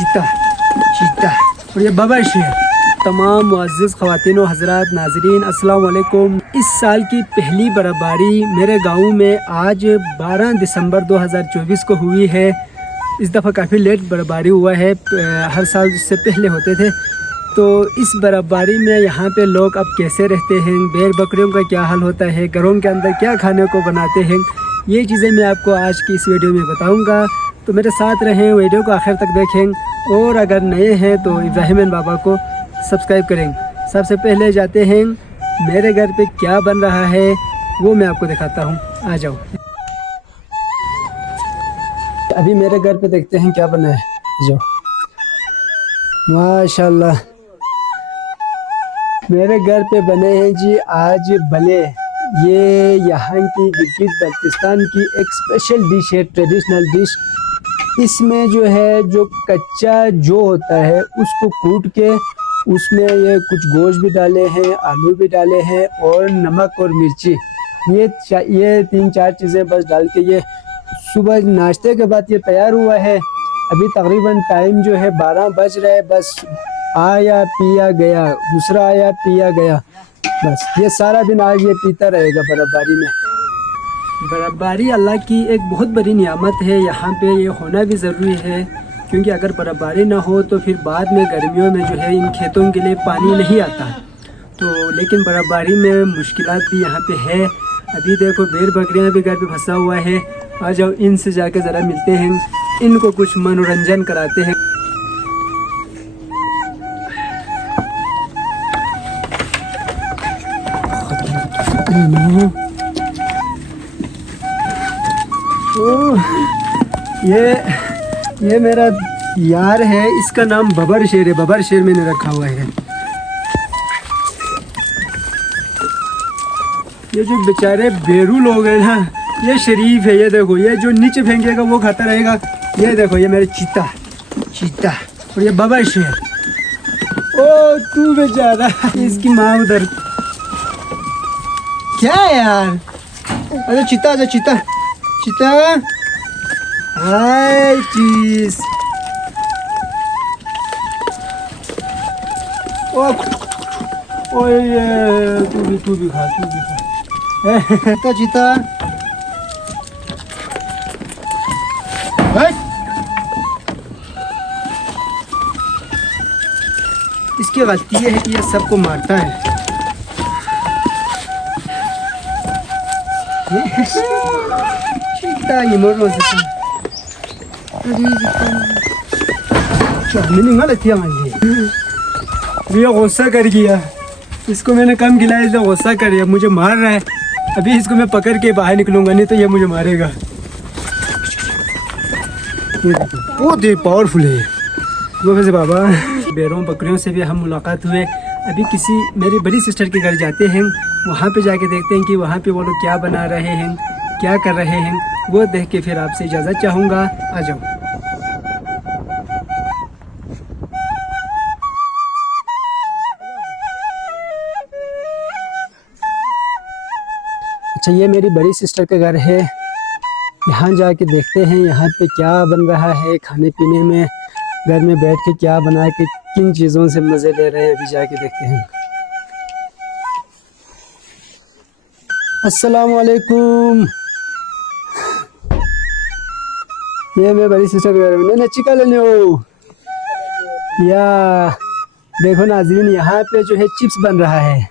चीता चीता और ये बबर शेर। तमाम मुअज़्ज़िज़ ख़वातीन व हज़रात नाज़रीन अस्सलाम वालेकुम। इस साल की पहली बर्फ़बारी मेरे गांव में आज 12 दिसंबर 2024 को हुई है। इस दफ़ा काफ़ी लेट बर्फ़बारी हुआ है, हर साल इससे पहले होते थे। तो इस बर्फ़बारी में यहाँ पे लोग अब कैसे रहते हैं, भेड़ बकरियों का क्या हाल होता है, घरों के अंदर क्या खाने को बनाते हैं, ये चीज़ें मैं आपको आज की इस वीडियो में बताऊँगा। तो मेरे साथ रहें, वीडियो को आखिर तक देखें और अगर नए हैं तो इब्राहिम बाबा को सब्सक्राइब करें। सबसे पहले जाते हैं मेरे घर पे क्या बन रहा है वो मैं आपको दिखाता हूँ, आ जाओ। अभी मेरे घर पे देखते हैं क्या बना है, जाओ। माशाल्लाह मेरे घर पे बने हैं जी आज भले। ये यहाँ की गिलगित बल्तिस्तान की एक स्पेशल डिश है, ट्रेडिशनल डिश। इसमें जो है जो कच्चा जो होता है उसको कूट के उसमें ये कुछ गोश्त भी डाले हैं, आलू भी डाले हैं और नमक और मिर्ची, ये 3-4 चीज़ें बस डाल के ये सुबह नाश्ते के बाद ये तैयार हुआ है। अभी तकरीबन टाइम जो है 12 बज रहे हैं। बस आया पिया गया, दूसरा आया पिया गया, बस ये सारा दिन आज ये पीता रहेगा बर्फ़बारी में। बर्फ़बारी अल्लाह की एक बहुत बड़ी नियामत है, यहाँ पे ये होना भी ज़रूरी है, क्योंकि अगर बर्फ़बारी ना हो तो फिर बाद में गर्मियों में जो है इन खेतों के लिए पानी नहीं आता। तो लेकिन बर्फ़बारी में मुश्किलात भी यहाँ पे है। अभी देखो भेड़ बकरियाँ भी घर पे फंसा हुआ है। आ जाओ इनसे जाके ज़रा मिलते हैं, इनको कुछ मनोरंजन कराते हैं। ये मेरा यार है, इसका नाम बबर शेर है। बबर शेर मैंने रखा हुआ है। ये जो बेचारे बेरू लोग हैं ना, ये शरीफ है। ये देखो, ये जो नीचे फेंकेगा वो खाता रहेगा। ये देखो, ये मेरे चीता चीता और ये बबर शेर। ओ तू बेचारा, इसकी माँ उधर। क्या है यार? अरे चीता, आजा चीता चीता। हाय चीज। ओए तू भी खा। चीता चीता। इसकी गलती है कि ये सबको मारता है। चीता ये मर रहा है। ये गुस्सा कर गया, इसको मैंने कम खिलाया इसलिए गुस्सा कर गया, मुझे मार रहा है। अभी इसको मैं पकड़ के बाहर निकलूंगा, नहीं तो ये मुझे मारेगा। बहुत ही पावरफुल है वो। वैसे बाबा बैरों बकरियों से भी हम मुलाकात हुए। अभी किसी मेरी बड़ी सिस्टर के घर जाते हैं, वहाँ पे जाके देखते हैं कि वहाँ पे वो लोग क्या बना रहे हैं, क्या कर रहे हैं। वो देख के फिर आपसे इजाज़त चाहूँगा, आ जाओ। अच्छा, ये मेरी बड़ी सिस्टर का घर है। यहाँ जाके देखते हैं यहाँ पे क्या बन रहा है खाने पीने में। घर में बैठ के क्या बना के किन चीज़ों से मज़े ले रहे हैं, अभी जाके देखते हैं। अस्सलाम वालेकुम। ये मेरी बड़ी सिस्टर का घर है। नहीं चिका लेने हो या देखो नाज़रीन, यहाँ पे जो है चिप्स बन रहा है।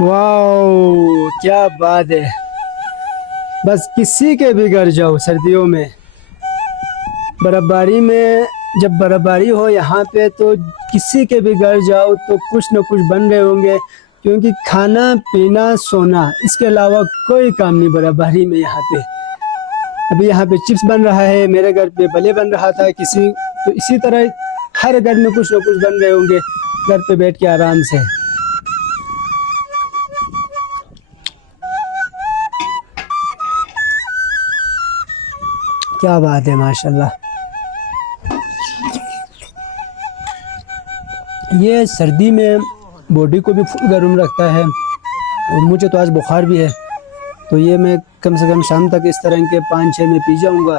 वाओ क्या बात है। बस किसी के भी घर जाओ सर्दियों में, बर्फ़बारी में, जब बर्फ़बारी हो यहाँ पे तो किसी के भी घर जाओ तो कुछ न कुछ बन रहे होंगे, क्योंकि खाना पीना सोना इसके अलावा कोई काम नहीं बर्फ़बारी में यहाँ पे। अभी यहाँ पे चिप्स बन रहा है, मेरे घर पे भले बन रहा था किसी, तो इसी तरह हर घर में कुछ न कुछ बन रहे होंगे घर पे बैठ के आराम से। क्या बात है माशाल्लाह। ये सर्दी में बॉडी को भी फुल गर्म रखता है और मुझे तो आज बुखार भी है, तो ये मैं कम से कम शाम तक इस तरह के 5-6 में पी जाऊंगा।